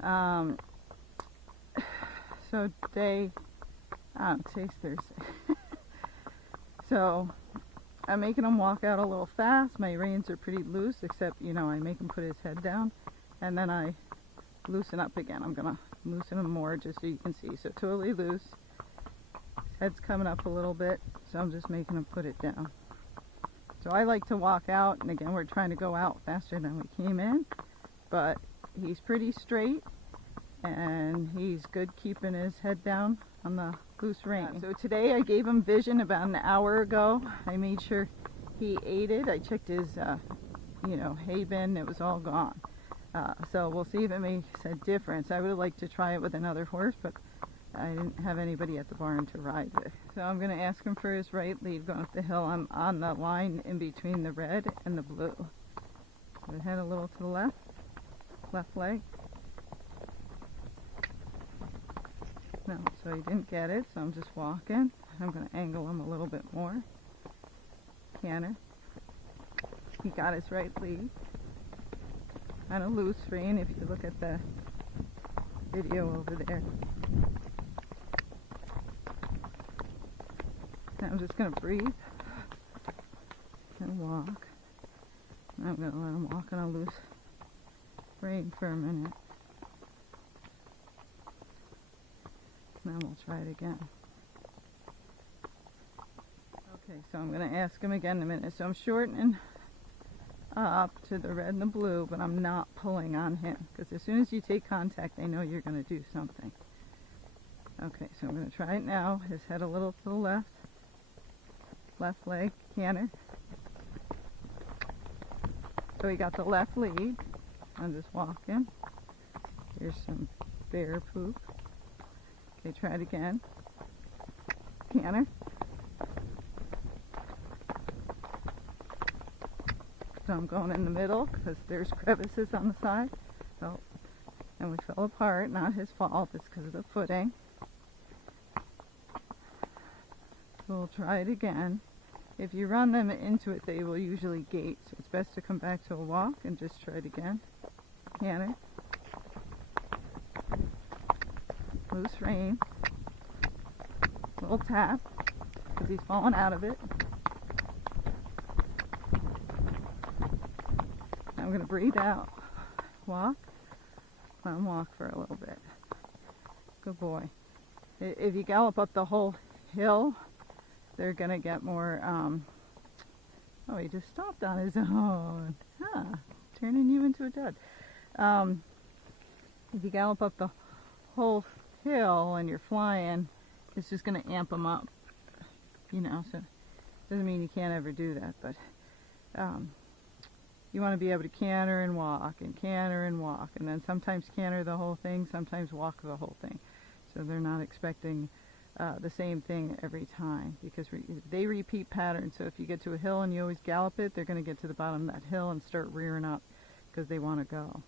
So today, today's Thursday. So I'm making him walk out a little fast. My reins are pretty loose, except, I make him put his head down, and then I loosen up again. I'm gonna loosen him more just so you can see. So totally loose. His head's coming up a little bit, so I'm just making him put it down. So I like to walk out, and again, we're trying to go out faster than we came in, but he's pretty straight, and he's good keeping his head down on the loose rein. So today I gave him vision about an hour ago. I made sure he ate it. I checked his, hay bin. It was all gone. So we'll see if it makes a difference. I would have liked to try it with another horse, but I didn't have anybody at the barn to ride with. So I'm going to ask him for his right lead going up the hill. I'm on the line in between the red and the blue. So the head a little to the left leg. No, so he didn't get it, so I'm just walking. I'm going to angle him a little bit more. Canter. He got his right lead. On a loose rein, if you look at the video over there. Now I'm just going to breathe and walk. I'm going to let him walk on a loose rein for a minute. Then we'll try it again. Okay, so I'm going to ask him again in a minute. So I'm shortening up to the red and the blue, but I'm not pulling on him, because as soon as you take contact, they know you're going to do something. Okay, so I'm going to try it now. His head a little to the left leg, canter. So he got the left lead. I'm just walking. Here's some bear poop. Okay, try it again. Canter. So I'm going in the middle because there's crevices on the side. So, and we fell apart. Not his fault. It's because of the footing. So we'll try it again. If you run them into it, they will usually gate. So it's best to come back to a walk and just try it again. Canter. Loose rein. Little tap because he's falling out of it. I'm going to breathe out, walk, let him walk for a little bit. Good boy. If you gallop up the whole hill, they're going to get more, oh, he just stopped on his own. Turning you into a dud. If you gallop up the whole hill and you're flying, it's just going to amp them up, so doesn't mean you can't ever do that, but you want to be able to canter and walk, and then sometimes canter the whole thing, sometimes walk the whole thing. So they're not expecting the same thing every time, because they repeat patterns. So if you get to a hill and you always gallop it, they're going to get to the bottom of that hill and start rearing up because they want to go.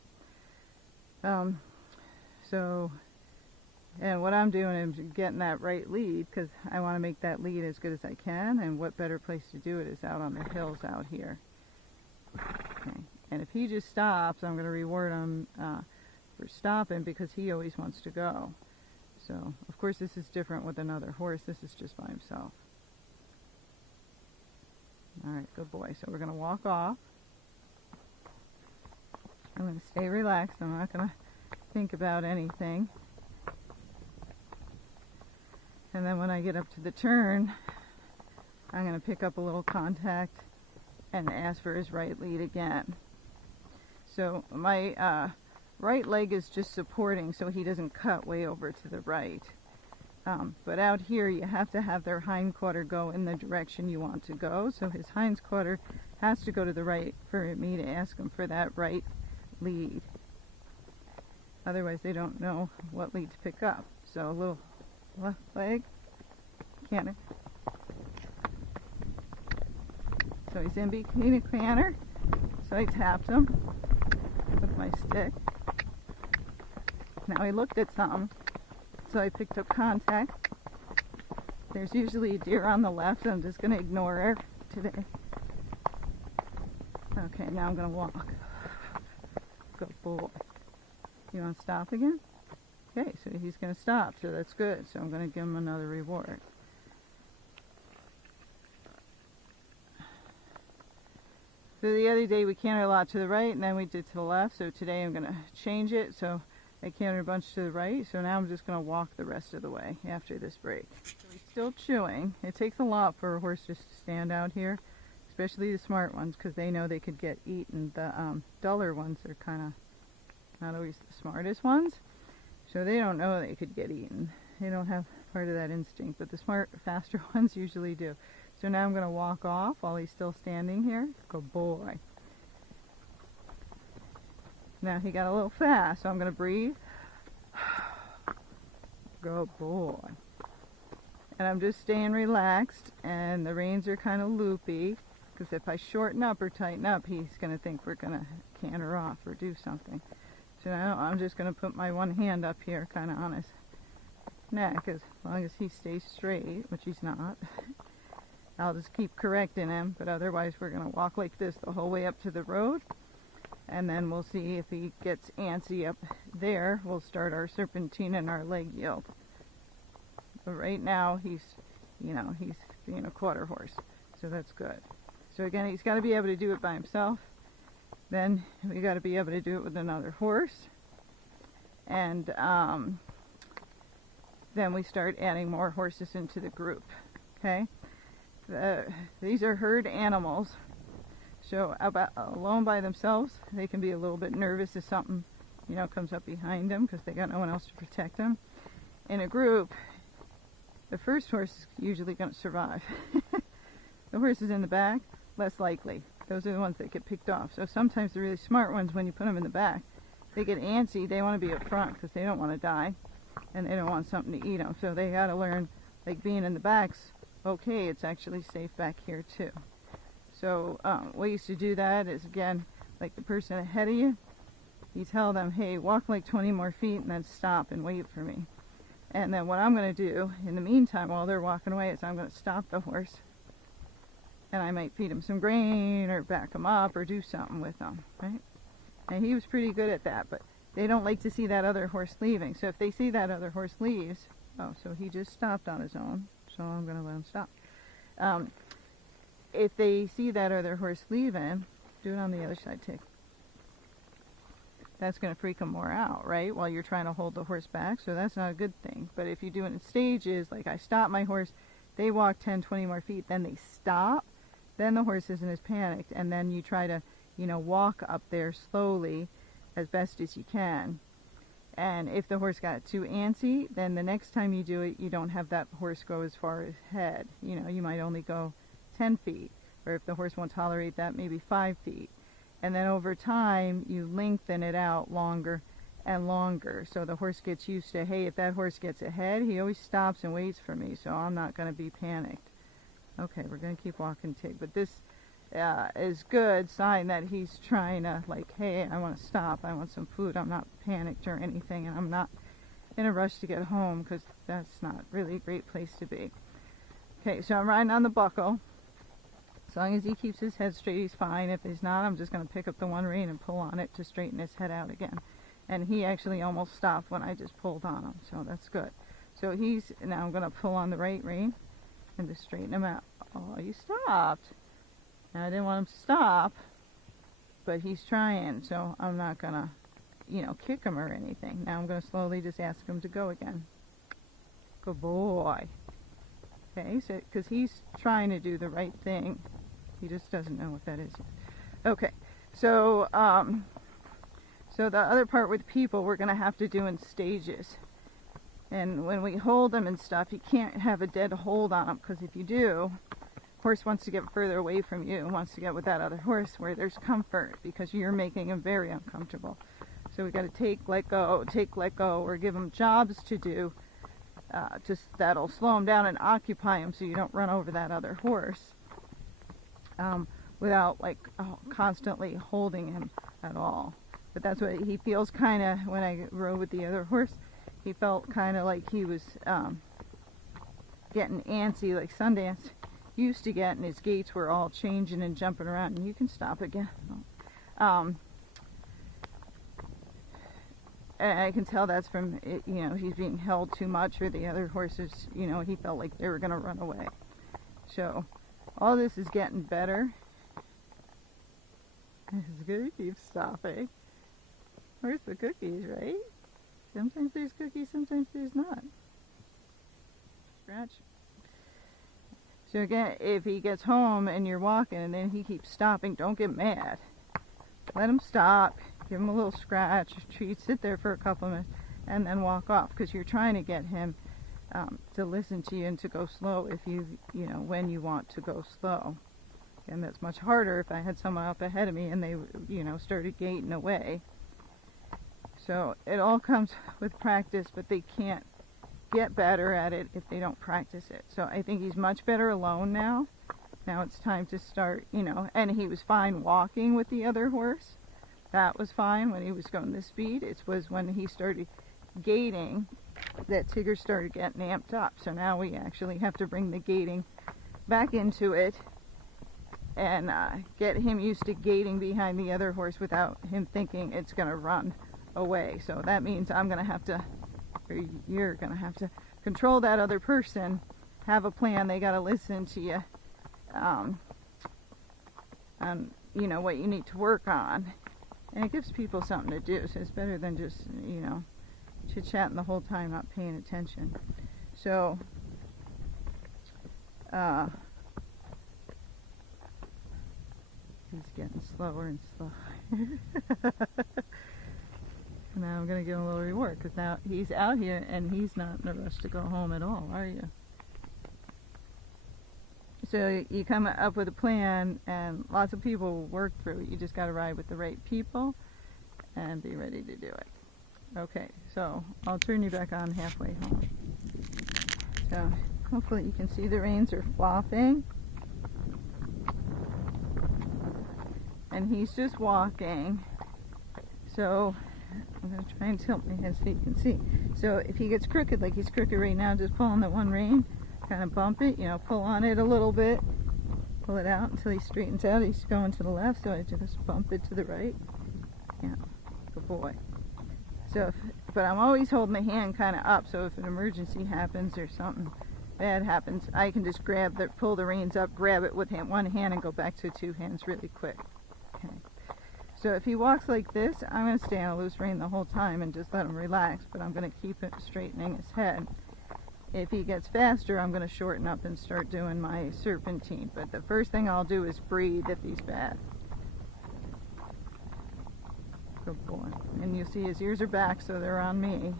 And what I'm doing is getting that right lead, because I want to make that lead as good as I can, and what better place to do it is out on the hills out here. Okay. And if he just stops, I'm going to reward him for stopping, because he always wants to go. So, of course, this is different with another horse. This is just by himself. Alright, good boy. So we're going to walk off. I'm going to stay relaxed. I'm not going to think about anything. And then when I get up to the turn, I'm going to pick up a little contact and ask for his right lead again. So my right leg is just supporting so he doesn't cut way over to the right. But out here you have to have their hind quarter go in the direction you want to go. So his hind quarter has to go to the right for me to ask him for that right lead. Otherwise they don't know what lead to pick up. So a little left leg, canter. So he's in between a canter, so I tapped him with my stick. Now he looked at something, so I picked up contact. There's usually a deer on the left, so I'm just going to ignore her today. Okay, now I'm going to walk. Good boy. You want to stop again? Okay, so he's going to stop, so that's good. So I'm going to give him another reward. So the other day we cantered a lot to the right, and then we did to the left. So today I'm going to change it. So I cantered a bunch to the right. So now I'm just going to walk the rest of the way after this break. So he's still chewing. It takes a lot for a horse just to stand out here, especially the smart ones, because they know they could get eaten. The duller ones are kind of not always the smartest ones. So they don't know they could get eaten. They don't have part of that instinct, but the smart, faster ones usually do. So now I'm going to walk off while he's still standing here. Good boy. Now he got a little fast, so I'm going to breathe. Good boy. And I'm just staying relaxed, and the reins are kind of loopy, because if I shorten up or tighten up, he's going to think we're going to canter off or do something. So now I'm just going to put my one hand up here kind of on his neck, as long as he stays straight, which he's not. I'll just keep correcting him, but otherwise we're going to walk like this the whole way up to the road, and then we'll see if he gets antsy up there. We'll start our serpentine and our leg yield. But right now he's being a quarter horse, so that's good. So again, he's got to be able to do it by himself. Then we got to be able to do it with another horse, and then we start adding more horses into the group. Okay. These are herd animals, so alone by themselves they can be a little bit nervous if something comes up behind them, because they got no one else to protect them. In a group, the first horse is usually going to survive. The horses in the back, less likely. Those are the ones that get picked off. So sometimes the really smart ones, when you put them in the back, they get antsy. They want to be up front because they don't want to die, and they don't want something to eat them. So they got to learn, like, being in the back's okay, it's actually safe back here too. So ways to do that is, again, like the person ahead of you, you tell them, hey, walk like 20 more feet and then stop and wait for me. And then what I'm going to do in the meantime while they're walking away is I'm going to stop the horse, and I might feed him some grain or back him up or do something with him, right? And he was pretty good at that, but they don't like to see that other horse leaving. So if they see that other horse leaves, oh, so he just stopped on his own, so I'm going to let him stop. If they see that other horse leaving, do it on the other side too. That's going to freak them more out, right? While you're trying to hold the horse back, so that's not a good thing. But if you do it in stages, like I stop my horse, they walk 10, 20 more feet, then they stop, then the horse isn't as panicked, and then you try to, walk up there slowly as best as you can. And if the horse got too antsy, then the next time you do it, you don't have that horse go as far ahead. You might only go 10 feet, or if the horse won't tolerate that, maybe 5 feet. And then over time, you lengthen it out longer and longer. So the horse gets used to, hey, if that horse gets ahead, he always stops and waits for me, so I'm not going to be panicked. Okay, we're going to keep walking Tig. But this is good sign that he's trying to, like, hey, I want to stop. I want some food. I'm not panicked or anything, and I'm not in a rush to get home, because that's not really a great place to be. Okay, so I'm riding on the buckle. As long as he keeps his head straight, he's fine. If he's not, I'm just going to pick up the one rein and pull on it to straighten his head out again. And he actually almost stopped when I just pulled on him, so that's good. So now I'm going to pull on the right rein and just straighten him out. Oh, he stopped. Now, I didn't want him to stop, but he's trying, so I'm not going to, kick him or anything. Now I'm going to slowly just ask him to go again. Good boy. Okay, so because he's trying to do the right thing. He just doesn't know what that is yet. Okay, so so the other part with people we're going to have to do in stages. And when we hold them and stuff, you can't have a dead hold on them, because if you do, horse wants to get further away from you, wants to get with that other horse where there's comfort, because you're making him very uncomfortable. So we got to take, let go, or give him jobs to do, that'll slow him down and occupy him, so you don't run over that other horse without constantly holding him at all. But that's what he feels kind of when I rode with the other horse. He felt kind of like he was getting antsy, like Sundance used to get, and his gaits were all changing and jumping around. And you can stop again. And I can tell that's from, you know, he's being held too much, or the other horses, you know, he felt like they were going to run away. So all this is getting better. It's good to keep stopping. Where's the cookies, right? Sometimes there's cookies, sometimes there's not. Scratch. So again, if he gets home and you're walking and then he keeps stopping, don't get mad. Let him stop, give him a little scratch, treat, sit there for a couple of minutes, and then walk off, because you're trying to get him to listen to you and to go slow if you know, when you want to go slow. And that's much harder if I had someone up ahead of me and they, you know, started gating away. So it all comes with practice, but they can't get better at it if they don't practice it. So I think he's much better alone now. Now it's time to start, you know, and he was fine walking with the other horse. That was fine when he was going this speed. It was when he started gating that Tigger started getting amped up. So now we actually have to bring the gating back into it and get him used to gating behind the other horse without him thinking it's going to run away. So that means I'm going to have to, or you're going to have to control that other person, have a plan. They got to listen to you, on, you know, what you need to work on. And it gives people something to do, so it's better than just, you know, chit-chatting the whole time, not paying attention. So, he's getting slower and slower. Now I'm going to give him a little reward, because now he's out here and he's not in a rush to go home at all, are you? So you come up with a plan, and lots of people work through it. You just got to ride with the right people and be ready to do it. Okay, so I'll turn you back on halfway home. So hopefully you can see the reins are flopping. And he's just walking. So I'm going to try and tilt my head so you can see. So if he gets crooked, like he's crooked right now, just pull on that one rein, kind of bump it, you know, pull on it a little bit, pull it out until he straightens out. He's going to the left, so I just bump it to the right. Yeah, good boy. So, but I'm always holding the hand kind of up, so if an emergency happens or something bad happens, I can just pull the reins up, grab it with one hand, and go back to two hands really quick. Okay. So if he walks like this, I'm going to stay on a loose rein the whole time and just let him relax, but I'm going to keep it straightening his head. If he gets faster, I'm going to shorten up and start doing my serpentine. But the first thing I'll do is breathe if he's bad. Good boy. And you see his ears are back, so they're on me.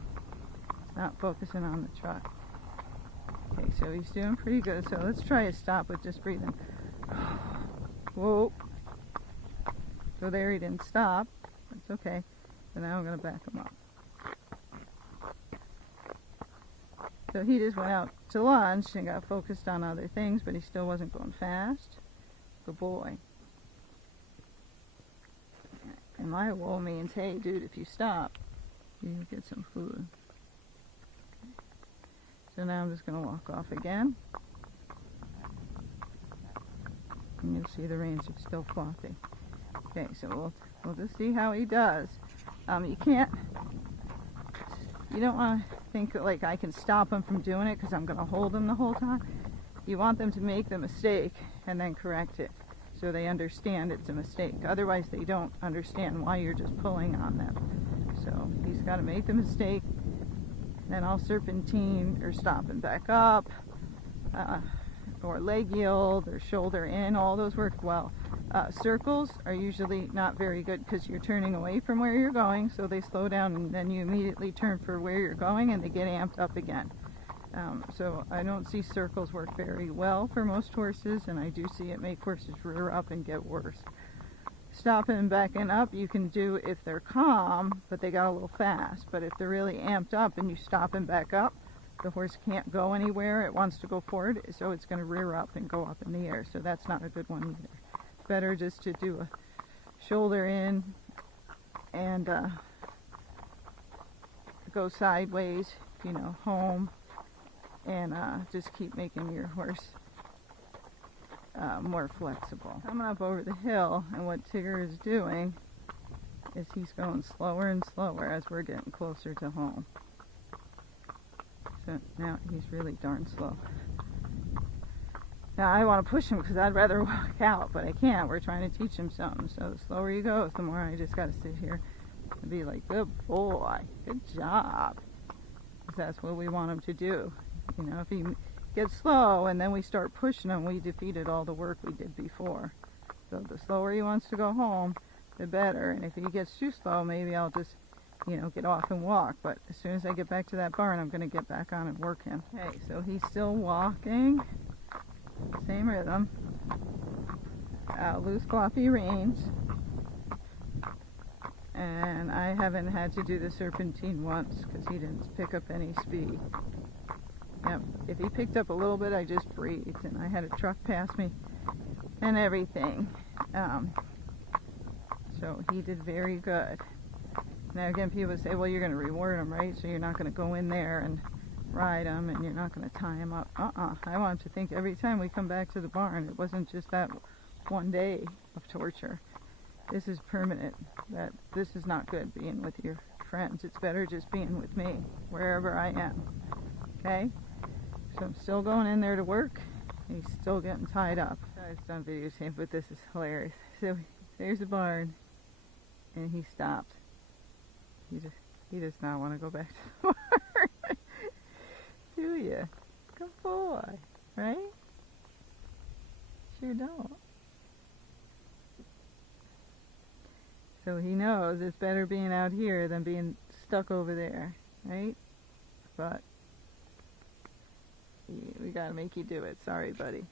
It's not focusing on the truck. Okay, so he's doing pretty good. So let's try a stop with just breathing. Whoa. So there, he didn't stop. That's okay. So now I'm going to back him up. So he just went out to lunch and got focused on other things, but he still wasn't going fast. Good boy. And my wool means, hey, dude, if you stop, you get some food. So now I'm just going to walk off again. And you'll see the reins are still floppy. Okay, so we'll just see how he does. You don't want to think like I can stop him from doing it because I'm going to hold him the whole time. You want them to make the mistake and then correct it so they understand it's a mistake. Otherwise they don't understand why you're just pulling on them. So he's got to make the mistake, then I'll serpentine or stop and back up, or leg yield or shoulder in. All those work well. Circles are usually not very good because you're turning away from where you're going, so they slow down and then you immediately turn for where you're going and they get amped up again. So I don't see circles work very well for most horses, and I do see it make horses rear up and get worse. Stopping and backing up you can do if they're calm, but they got a little fast. But if they're really amped up and you stop and back up, the horse can't go anywhere. It wants to go forward, so it's going to rear up and go up in the air. So that's not a good one either. Better just to do a shoulder in and go sideways, you know, home, and just keep making your horse more flexible. Coming up over the hill, and what Tigger is doing is he's going slower and slower as we're getting closer to home. So now he's really darn slow. Now I want to push him because I'd rather walk out, but I can't. We're trying to teach him something. So the slower he goes, the more I just got to sit here and be like, good boy, good job. Because that's what we want him to do. You know, if he gets slow and then we start pushing him, we defeated all the work we did before. So the slower he wants to go home, the better. And if he gets too slow, maybe I'll just, you know, get off and walk. But as soon as I get back to that barn, I'm going to get back on and work him. Okay, so he's still walking. Same rhythm. Loose floppy reins. And I haven't had to do the serpentine once because he didn't pick up any speed. Yep, if he picked up a little bit, I just breathed, and I had a truck pass me and everything. So he did very good. Now again, people say, well, you're going to reward him, right? So you're not going to go in there and ride him, and you're not going to tie him up. I want him to think every time we come back to the barn, it wasn't just that one day of torture. This is permanent. That this is not good being with your friends. It's better just being with me, wherever I am. Okay? So I'm still going in there to work. He's still getting tied up. I've done videotaping, but this is hilarious. So there's the barn, and he stopped. He does not want to go back to the barn. Do ya? Good boy, right? Sure don't. So he knows it's better being out here than being stuck over there, right? But we gotta make you do it. Sorry, buddy.